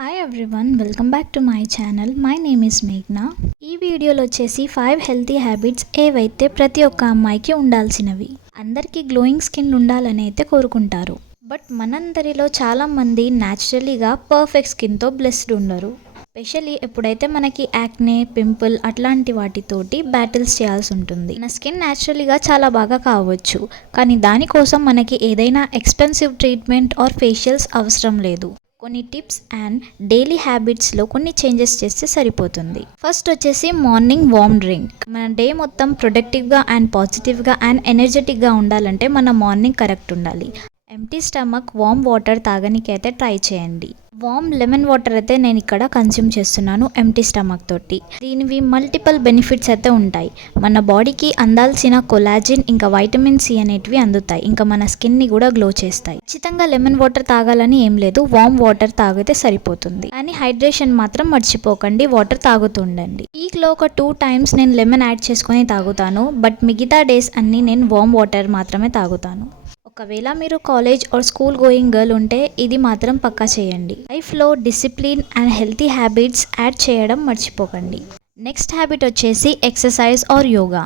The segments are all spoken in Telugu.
Hi everyone, welcome back to my channel. My name is మేఘ్నా. ఈ వీడియోలో వచ్చేసి 5 హెల్తీ హ్యాబిట్స్ ఏవైతే ప్రతి ఒక్క అమ్మాయికి ఉండాల్సినవి. అందరికీ గ్లోయింగ్ స్కిన్ ఉండాలని అయితే కోరుకుంటారు. బట్ మనందరిలో చాలామంది న్యాచురలీగా పర్ఫెక్ట్ స్కిన్తో బ్లెస్డ్ ఉండరు. స్పెషల్లీ ఎప్పుడైతే మనకి యాక్నే, పింపుల్ అట్లాంటి వాటితోటి బ్యాటిల్స్ చేయాల్సి ఉంటుంది. మన స్కిన్ న్యాచురలీగా చాలా బాగా కావచ్చు, కానీ దానికోసం మనకి ఏదైనా ఎక్స్పెన్సివ్ ట్రీట్మెంట్ ఆర్ ఫేషియల్స్ అవసరం లేదు. కొన్ని టిప్స్ అండ్ డైలీ హ్యాబిట్స్లో కొన్ని చేంజెస్ చేస్తే సరిపోతుంది. ఫస్ట్ వచ్చేసి మార్నింగ్ వార్మ్ డ్రింక్. మన డే మొత్తం ప్రొడక్టివ్గా అండ్ పాజిటివ్గా అండ్ ఎనర్జెటిక్గా ఉండాలంటే మన మార్నింగ్ కరెక్ట్ ఉండాలి. ఎంటీ స్టమక్ వార్మ్ వాటర్ తాగడానికి అయితే ట్రై చేయండి. వార్మ్ లెమన్ వాటర్ అయితే నేను ఇక్కడ కన్స్యూమ్ చేస్తున్నాను ఎంటీ స్టమక్ తోటి. దీనివి మల్టిపుల్ బెనిఫిట్స్ అయితే ఉంటాయి. మన బాడీకి అందాల్సిన కొలాజిన్ ఇంకా వైటమిన్ సి అనేటివి అందుతాయి. ఇంకా మన స్కిన్ని కూడా గ్లో చేస్తాయి. ఖచ్చితంగా లెమన్ వాటర్ తాగాలని ఏం లేదు, వార్మ్ వాటర్ తాగితే సరిపోతుంది. కానీ హైడ్రేషన్ మాత్రం మర్చిపోకండి, వాటర్ తాగుతూ ఉండండి. వీక్లో ఒక 2 times నేను లెమన్ యాడ్ చేసుకొని తాగుతాను. బట్ మిగతా డేస్ అన్నీ నేను వార్మ్ వాటర్ మాత్రమే తాగుతాను. ఒకవేళ మీరు college are school going girl ఉంటే ఇది మాత్రం పక్కా చేయండి. లైఫ్లో discipline and healthy habits add చేయడం మర్చిపోకండి. నెక్స్ట్ హ్యాబిట్ వచ్చేసి ఎక్సర్సైజ్ ఆర్ యోగా.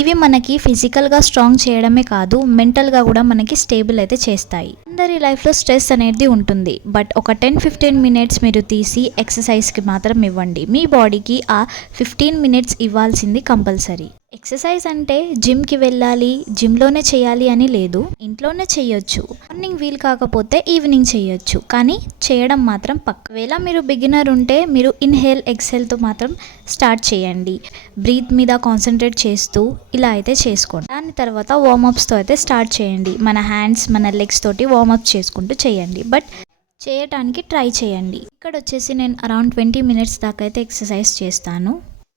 ఇవి మనకి ఫిజికల్గా స్ట్రాంగ్ చేయడమే కాదు, మెంటల్గా కూడా మనకి స్టేబుల్ అయితే చేస్తాయి. అందరి లైఫ్లో స్ట్రెస్ అనేది ఉంటుంది, బట్ ఒక 10-15 minutes మీరు తీసి ఎక్సర్సైజ్కి మాత్రం ఇవ్వండి. మీ బాడీకి ఆ 15 minutes ఇవ్వాల్సింది కంపల్సరీ. ఎక్సర్సైజ్ అంటే జిమ్కి వెళ్ళాలి, జిమ్లోనే చేయాలి అని లేదు, ఇంట్లోనే చేయొచ్చు. మార్నింగ్ వీలు కాకపోతే ఈవినింగ్ చేయొచ్చు, కానీ చేయడం మాత్రం ఒకవేళ మీరు బిగినర్ ఉంటే మీరు ఇన్హేల్ ఎక్సెల్తో మాత్రం స్టార్ట్ చేయండి. బ్రీత్ మీద కాన్సన్ట్రేట్ చేస్తూ ఇలా అయితే చేసుకోండి. దాని తర్వాత వార్మప్స్తో అయితే స్టార్ట్ చేయండి. మన హ్యాండ్స్, మన లెగ్స్ తోటి వార్మప్ చేసుకుంటూ చేయండి. బట్ చేయటానికి ట్రై చేయండి. ఇక్కడ వచ్చేసి నేను అరౌండ్ 20 minutes దాకా అయితే ఎక్సర్సైజ్ చేస్తాను.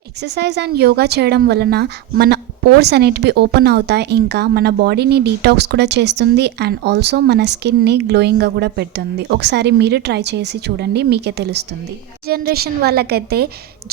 ఎక్సర్సైజ్ అండ్ యోగా చేయడం వలన మన పోర్స్ అనేటివి ఓపెన్ అవుతాయి. ఇంకా మన బాడీని డీటాక్స్ కూడా చేస్తుంది అండ్ ఆల్సో మన స్కిన్ని గ్లోయింగ్గా కూడా పెడుతుంది. ఒకసారి మీరు ట్రై చేసి చూడండి, మీకే తెలుస్తుంది. జనరేషన్ వాళ్ళకైతే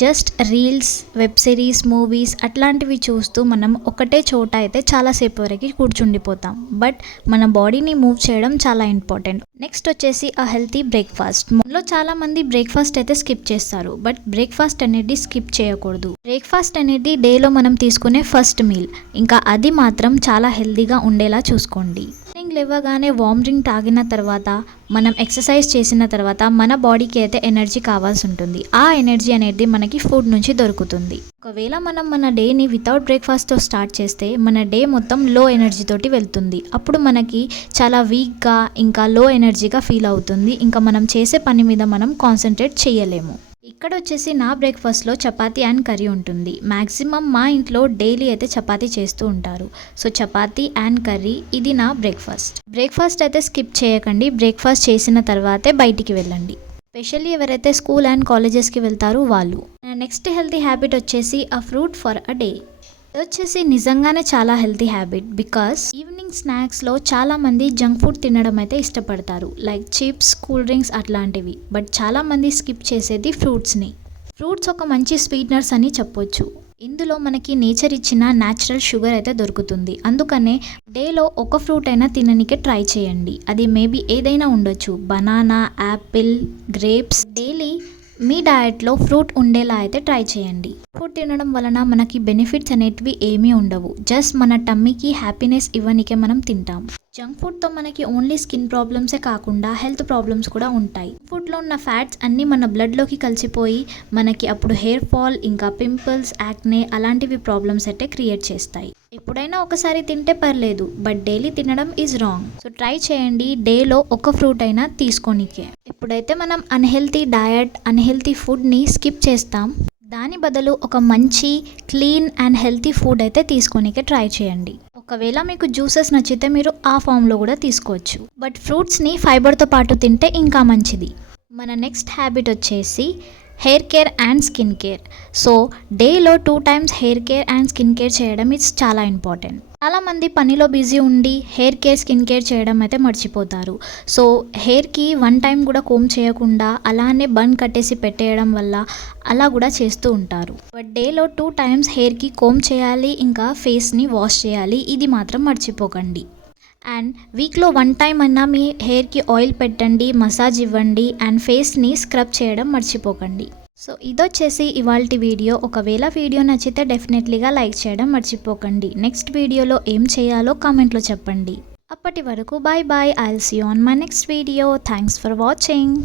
just reels, web series, movies అట్లాంటివి చూస్తూ మనం ఒకటే చోట అయితే చాలాసేపు వరకు కూర్చుండిపోతాం. బట్ మన బాడీని మూవ్ చేయడం చాలా ఇంపార్టెంట్. నెక్స్ట్ వచ్చేసి ఆ హెల్తీ బ్రేక్ఫాస్ట్. మనలో చాలామంది బ్రేక్ఫాస్ట్ అయితే స్కిప్ చేస్తారు, బట్ బ్రేక్ఫాస్ట్ అనేది స్కిప్ చేయకూడదు. బ్రేక్ఫాస్ట్ అనేది డేలో మనం తీసుకునే ఫస్ట్ మీల్. ఇంకా అది మాత్రం చాలా హెల్తీగా ఉండేలా చూసుకోండి. మార్నింగ్ లేవగానే వార్మ్ డ్రింక్ తాగిన తర్వాత, మనం ఎక్సర్సైజ్ చేసిన తర్వాత మన బాడీకి అయితే ఎనర్జీ కావాల్సి ఉంటుంది. ఆ ఎనర్జీ అనేది మనకి ఫుడ్ నుంచి దొరుకుతుంది. ఒకవేళ మనం మన డేని వితౌట్ బ్రేక్ఫాస్ట్తో స్టార్ట్ చేస్తే మన డే మొత్తం లో ఎనర్జీ తోటి వెళ్తుంది. అప్పుడు మనకి చాలా వీక్గా ఇంకా లో ఎనర్జీగా ఫీల్ అవుతుంది. ఇంకా మనం చేసే పని మీద మనం కాన్సన్ట్రేట్ చేయలేము. ఇక్కడ వచ్చేసి నా బ్రేక్ఫాస్ట్లో చపాతీ అండ్ కర్రీ ఉంటుంది. మ్యాక్సిమం మా ఇంట్లో డైలీ అయితే చపాతీ చేస్తూ ఉంటారు. సో చపాతీ అండ్ కర్రీ ఇది నా బ్రేక్ఫాస్ట్ అయితే స్కిప్ చేయకండి. బ్రేక్ఫాస్ట్ చేసిన తర్వాతే బయటికి వెళ్ళండి. స్పెషల్లీ ఎవరైతే స్కూల్ అండ్ కాలేజెస్కి వెళ్తారో వాళ్ళు. నెక్స్ట్ హెల్తీ హ్యాబిట్ వచ్చేసి అ ఫ్రూట్ ఫర్ అ డే. ఇది వచ్చేసి నిజంగానే చాలా హెల్తీ హ్యాబిట్. బికాస్ ఈవినింగ్ స్నాక్స్లో చాలామంది జంక్ ఫుడ్ తినడం అయితే ఇష్టపడతారు, లైక్ చిప్స్, కూల్ డ్రింక్స్ అట్లాంటివి. బట్ చాలామంది స్కిప్ చేసేది ఫ్రూట్స్ని. ఫ్రూట్స్ ఒక మంచి స్వీట్నర్స్ అని చెప్పొచ్చు. ఇందులో మనకి నేచర్ ఇచ్చిన న్యాచురల్ షుగర్ అయితే దొరుకుతుంది. అందుకనే డేలో ఒక ఫ్రూట్ అయినా తిననీకే ట్రై చేయండి. అది మేబీ ఏదైనా ఉండొచ్చు, బనానా, యాపిల్, గ్రేప్స్. డైలీ మీ డయట్లో ఫ్రూట్ ఉండేలా అయితే ట్రై చేయండి. ఫ్రూట్ తినడం వలన మనకి బెనిఫిట్స్ అనేటివి ఏమీ ఉండవు, జస్ట్ మన టమ్మీకి హ్యాపీనెస్ ఇవ్వనికే మనం తింటాం. జంక్ ఫుడ్తో మనకి ఓన్లీ స్కిన్ ప్రాబ్లమ్సే కాకుండా హెల్త్ ప్రాబ్లమ్స్ కూడా ఉంటాయి. ఫుడ్లో ఉన్న ఫ్యాట్స్ అన్నీ మన బ్లడ్లోకి కలిసిపోయి మనకి అప్పుడు హెయిర్ ఫాల్, ఇంకా పింపుల్స్, యాక్నే అలాంటివి ప్రాబ్లమ్స్ అయితే క్రియేట్ చేస్తాయి. ఎప్పుడైనా ఒకసారి తింటే పర్లేదు, బట్ డైలీ తినడం ఈజ్ రాంగ్. సో ట్రై చేయండి డేలో ఒక ఫ్రూట్ అయినా తీసుకోనికే. ఎప్పుడైతే మనం అన్హెల్తీ డయట్, అన్హెల్తీ ఫుడ్ని స్కిప్ చేస్తాం, దాని బదులు ఒక మంచి క్లీన్ అండ్ హెల్తీ ఫుడ్ అయితే తీసుకోనికే ట్రై చేయండి. ఒకవేళ మీకు జ్యూసెస్ నచ్చితే మీరు ఆ ఫామ్లో కూడా తీసుకోవచ్చు. బట్ ఫ్రూట్స్ని ఫైబర్తో పాటు తింటే ఇంకా మంచిది. మన నెక్స్ట్ హ్యాబిట్ వచ్చేసి hair care and skin care. So డేలో 2 times hair care and skin care చేయడం ఇట్స్ చాలా ఇంపార్టెంట్. చాలామంది పనిలో బిజీ ఉండి హెయిర్ కేర్, స్కిన్ కేర్ చేయడం అయితే మర్చిపోతారు. సో హెయిర్కి 1 time కూడా కోమ్ చేయకుండా అలానే బన్ కట్టేసి పెట్టేయడం వల్ల అలా కూడా చేస్తూ ఉంటారు. బట్ డేలో 2 times హెయిర్కి కోమ్ చేయాలి, ఇంకా ఫేస్ని వాష్ చేయాలి. ఇది మాత్రం మర్చిపోకండి. అండ్ వీక్లో 1 టైం అన్నా మీ హెయిర్కి ఆయిల్ పెట్టండి, మసాజ్ ఇవ్వండి అండ్ ఫేస్ని స్క్రబ్ చేయడం మర్చిపోకండి. సో ఇదొచ్చేసి ఇవాల్టి వీడియో. ఒకవేళ వీడియో నచ్చితే డెఫినెట్లీగా లైక్ చేయడం మర్చిపోకండి. నెక్స్ట్ వీడియోలో ఏం చేయాలో కామెంట్లో చెప్పండి. అప్పటి వరకు bye bye. I'll see you on my next video. Thanks for watching.